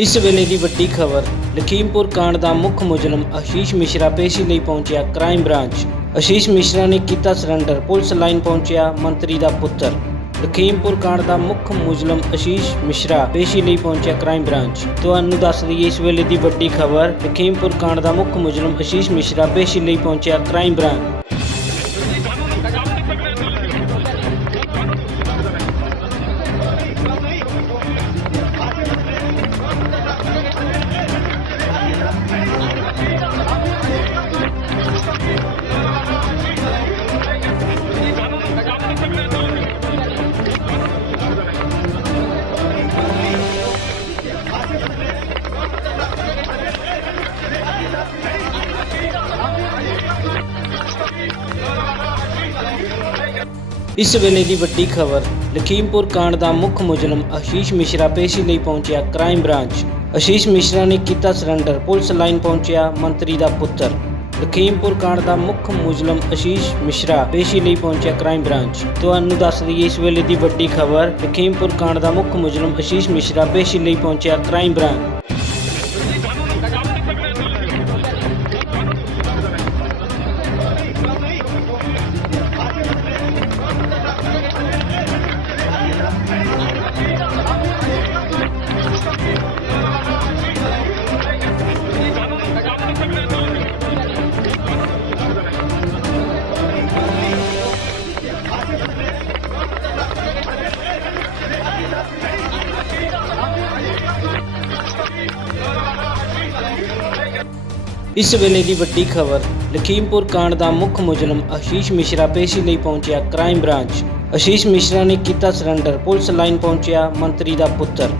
ਇਸ ਵੇਲੇ ਦੀ ਵੱਡੀ ਖਬਰ, ਲਖੀਮਪੁਰ ਕਾਂਡ ਦਾ ਮੁੱਖ ਮੁਜਰਮ ਆਸ਼ੀਸ਼ ਮਿਸ਼ਰਾ ਪੇਸ਼ੀ ਲਈ ਪਹੁੰਚਿਆ ਕ੍ਰਾਈਮ ਬ੍ਰਾਂਚ। ਆਸ਼ੀਸ਼ ਮਿਸ਼ਰਾ ਨੇ ਕੀਤਾ ਸਰੈਂਡਰ ਪੁਲਿਸ ਲਾਈਨ ਪਹੁੰਚਿਆ ਮੰਤਰੀ ਦਾ ਪੁੱਤਰ। ਲਖੀਮਪੁਰ ਕਾਂਡ ਦਾ ਮੁੱਖ ਮੁਜਰਮ ਆਸ਼ੀਸ਼ ਮਿਸ਼ਰਾ ਪੇਸ਼ੀ ਲਈ ਪਹੁੰਚਿਆ ਕ੍ਰਾਈਮ ਬ੍ਰਾਂਚ। ਤੁਹਾਨੂੰ ਦੱਸ ਦਈਏ ਇਸ ਵੇਲੇ ਦੀ ਵੱਡੀ ਖਬਰ, ਲਖੀਮਪੁਰ ਕਾਂਡ ਦਾ ਮੁੱਖ ਮੁਜਰਮ ਆਸ਼ੀਸ਼ ਮਿਸ਼ਰਾ ਪੇਸ਼ੀ ਲਈ ਪਹੁੰਚਿਆ ਕ੍ਰਾਈਮ ਬ੍ਰਾਂਚ। ਇਸ ਵੇਲੇ ਦੀ ਵੱਡੀ ਖਬਰ, ਲਖੀਮਪੁਰ ਕਾਂਡ ਦਾ ਮੁੱਖ ਮੁਜਰਮ ਆਸ਼ੀਸ਼ ਮਿਸ਼ਰਾ ਪੇਸ਼ੀ ਲਈ ਪਹੁੰਚਿਆ ਕ੍ਰਾਈਮ ਬ੍ਰਾਂਚ ਆਸ਼ੀਸ਼ ਮਿਸ਼ਰਾ ਨੇ ਕੀਤਾ ਸਰੈਂਡਰ ਪੁਲਿਸ ਲਾਈਨ ਪਹੁੰਚਿਆ, ਮੰਤਰੀ ਦਾ ਪੁੱਤਰ। ਲਖੀਮਪੁਰ ਕਾਂਡ ਦਾ ਮੁੱਖ ਮੁਜਰਮ ਆਸ਼ੀਸ਼ ਮਿਸ਼ਰਾ ਪੇਸ਼ੀ ਲਈ ਪਹੁੰਚਿਆ ਕ੍ਰਾਈਮ ਬ੍ਰਾਂਚ ਤੁਹਾਨੂੰ ਦੱਸ ਦਈਏ ਇਸ ਵੇਲੇ ਦੀ ਵੱਡੀ ਖਬਰ, ਲਖੀਮਪੁਰ ਕਾਂਡ ਦਾ ਮੁੱਖ ਮੁਜਰਮ ਆਸ਼ੀਸ਼ ਮਿਸ਼ਰਾ ਪੇਸ਼ੀ ਲਈ ਪਹੁੰਚਿਆ ਕ੍ਰਾਈਮ ਬ੍ਰਾਂਚ ਇਸ ਵੇਲੇ ਦੀ ਵੱਡੀ ਖਬਰ, ਲਖੀਮਪੁਰ ਕਾਂਡ ਦਾ ਮੁੱਖ ਮੁਜਰਮ ਆਸ਼ੀਸ਼ ਮਿਸ਼ਰਾ ਪੇਸ਼ੀ ਲਈ ਪਹੁੰਚਿਆ ਕ੍ਰਾਈਮ ਬ੍ਰਾਂਚ ਆਸ਼ੀਸ਼ ਮਿਸ਼ਰਾ ਨੇ ਕੀਤਾ ਸਰੈਂਡਰ ਪੁਲਿਸ ਲਾਈਨ ਪਹੁੰਚਿਆ ਮੰਤਰੀ ਦਾ ਪੁੱਤਰ।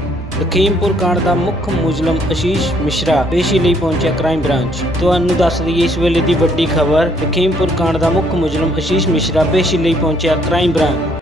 ਲਖੀਮਪੁਰ ਕਾਂਡ ਦਾ ਮੁੱਖ ਮੁਜ਼ਲਮ ਅਸ਼ੀਸ਼ ਮਿਸ਼ਰਾ ਪੇਸ਼ੀ ਲਈ ਪਹੁੰਚਿਆ ਕ੍ਰਾਈਮ ਬ੍ਰਾਂਚ ਤੁਹਾਨੂੰ ਦੱਸ ਦਈਏ, ਇਸ ਵੇਲੇ ਦੀ ਵੱਡੀ ਖਬਰ, ਲਖੀਮਪੁਰ ਕਾਂਡ ਦਾ ਮੁੱਖ ਮੁਜ਼ਲਮ ਅਸ਼ੀਸ਼ ਮਿਸ਼ਰਾ ਪੇਸ਼ੀ ਲਈ ਪਹੁੰਚਿਆ ਕ੍ਰਾਈਮ ਬ੍ਰਾਂਚ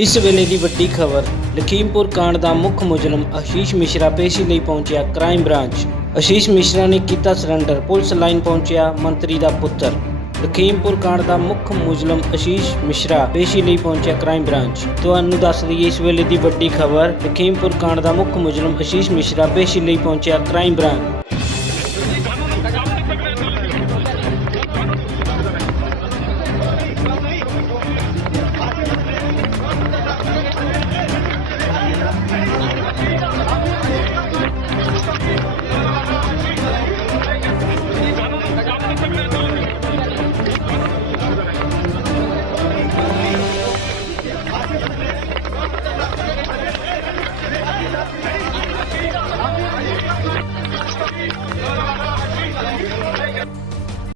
ਇਸ ਵੇਲੇ ਦੀ ਵੱਡੀ ਖਬਰ, ਲਖੀਮਪੁਰ ਕਾਂਡ ਦਾ ਮੁੱਖ ਮੁਜਰਮ ਆਸ਼ੀਸ਼ ਮਿਸ਼ਰਾ ਪੇਸ਼ੀ ਲਈ ਪਹੁੰਚਿਆ ਕ੍ਰਾਈਮ ਬ੍ਰਾਂਚ। ਆਸ਼ੀਸ਼ ਮਿਸ਼ਰਾ ਨੇ ਕੀਤਾ ਸਰੈਂਡਰ ਪੁਲਿਸ ਲਾਈਨ ਪਹੁੰਚਿਆ ਮੰਤਰੀ ਦਾ ਪੁੱਤਰ। ਲਖੀਮਪੁਰ ਕਾਂਡ ਦਾ ਮੁੱਖ ਮੁਜਰਮ ਆਸ਼ੀਸ਼ ਮਿਸ਼ਰਾ ਪੇਸ਼ੀ ਲਈ ਪਹੁੰਚਿਆ ਕ੍ਰਾਈਮ ਬ੍ਰਾਂਚ। ਤੁਹਾਨੂੰ ਦੱਸ ਦਈਏ ਇਸ ਵੇਲੇ ਦੀ ਵੱਡੀ ਖਬਰ, ਲਖੀਮਪੁਰ ਕਾਂਡ ਦਾ ਮੁੱਖ ਮੁਜਰਮ ਆਸ਼ੀਸ਼ ਮਿਸ਼ਰਾ ਪੇਸ਼ੀ ਲਈ ਪਹੁੰਚਿਆ ਕ੍ਰਾਈਮ ਬ੍ਰਾਂਚ।